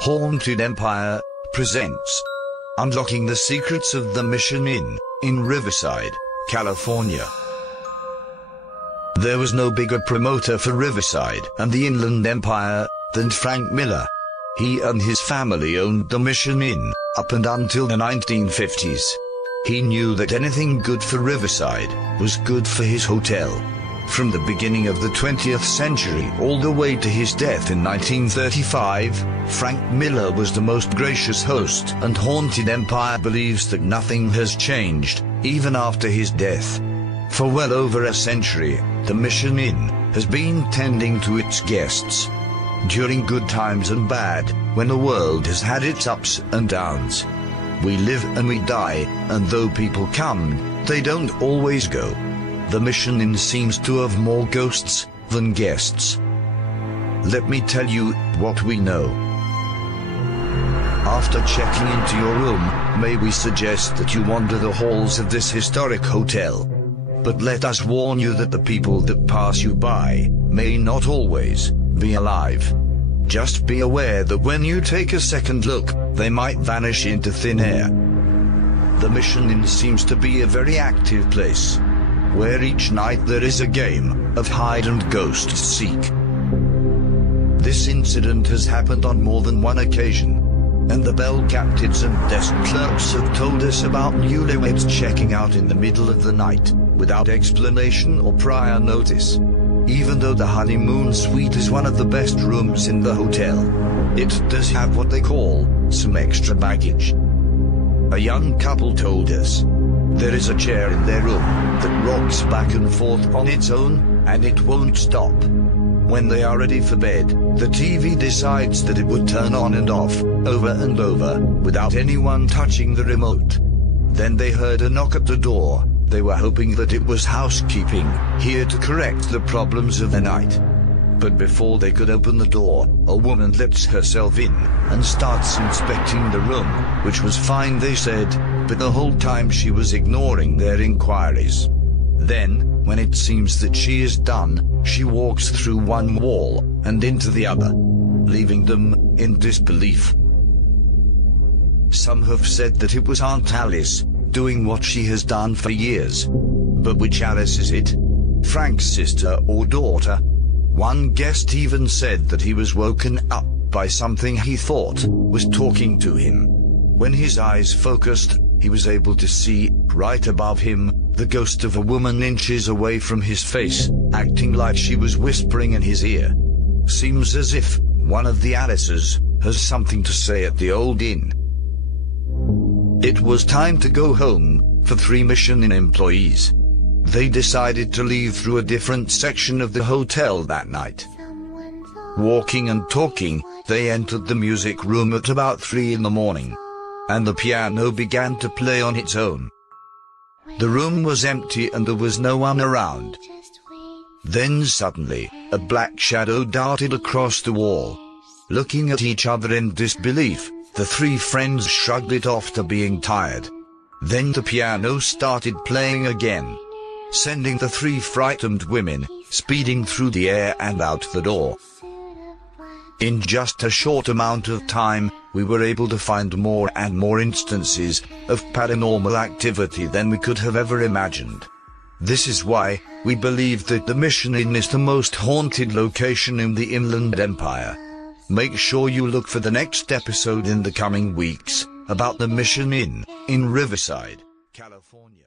Haunted Empire presents Unlocking the Secrets of the Mission Inn in Riverside, California. There was no bigger promoter for Riverside and the Inland Empire than Frank Miller. He and his family owned the Mission Inn up and until the 1950s. He knew that anything good for Riverside was good for his hotel. From the beginning of the 20th century all the way to his death in 1935, Frank Miller was the most gracious host, and Haunted Empire believes that nothing has changed, even after his death. For well over a century, the Mission Inn has been tending to its guests. During good times and bad, when the world has had its ups and downs. We live and we die, and though people come, they don't always go. The Mission Inn seems to have more ghosts than guests. Let me tell you what we know. After checking into your room, may we suggest that you wander the halls of this historic hotel. But let us warn you that the people that pass you by may not always be alive. Just be aware that when you take a second look, they might vanish into thin air. The Mission Inn seems to be a very active place, where each night there is a game of hide and ghost seek. This incident has happened on more than one occasion, and the bell captains and desk clerks have told us about newlyweds checking out in the middle of the night, without explanation or prior notice. Even though the honeymoon suite is one of the best rooms in the hotel, it does have what they call some extra baggage. A young couple told us there is a chair in their room that rocks back and forth on its own, and it won't stop. When they are ready for bed, the TV decides that it would turn on and off, over and over, without anyone touching the remote. Then they heard a knock at the door. They were hoping that it was housekeeping, here to correct the problems of the night. But before they could open the door, a woman lets herself in and starts inspecting the room, which was fine, they said, but the whole time she was ignoring their inquiries. Then, when it seems that she is done, she walks through one wall and into the other, leaving them in disbelief. Some have said that it was Aunt Alice, doing what she has done for years. But which Alice is it? Frank's sister or daughter? One guest even said that he was woken up by something he thought was talking to him. When his eyes focused, he was able to see, right above him, the ghost of a woman inches away from his face, acting like she was whispering in his ear. Seems as if one of the Alices has something to say at the old inn. It was time to go home for 3 Mission Inn employees. They decided to leave through a different section of the hotel that night. Walking and talking, they entered the music room at about 3 in the morning, and the piano began to play on its own. The room was empty and there was no one around. Then suddenly, a black shadow darted across the wall. Looking at each other in disbelief, the 3 friends shrugged it off to being tired. Then the piano started playing again, sending the 3 frightened women speeding through the air and out the door. In just a short amount of time, we were able to find more and more instances of paranormal activity than we could have ever imagined. This is why we believe that the Mission Inn is the most haunted location in the Inland Empire. Make sure you look for the next episode in the coming weeks about the Mission Inn in Riverside, California.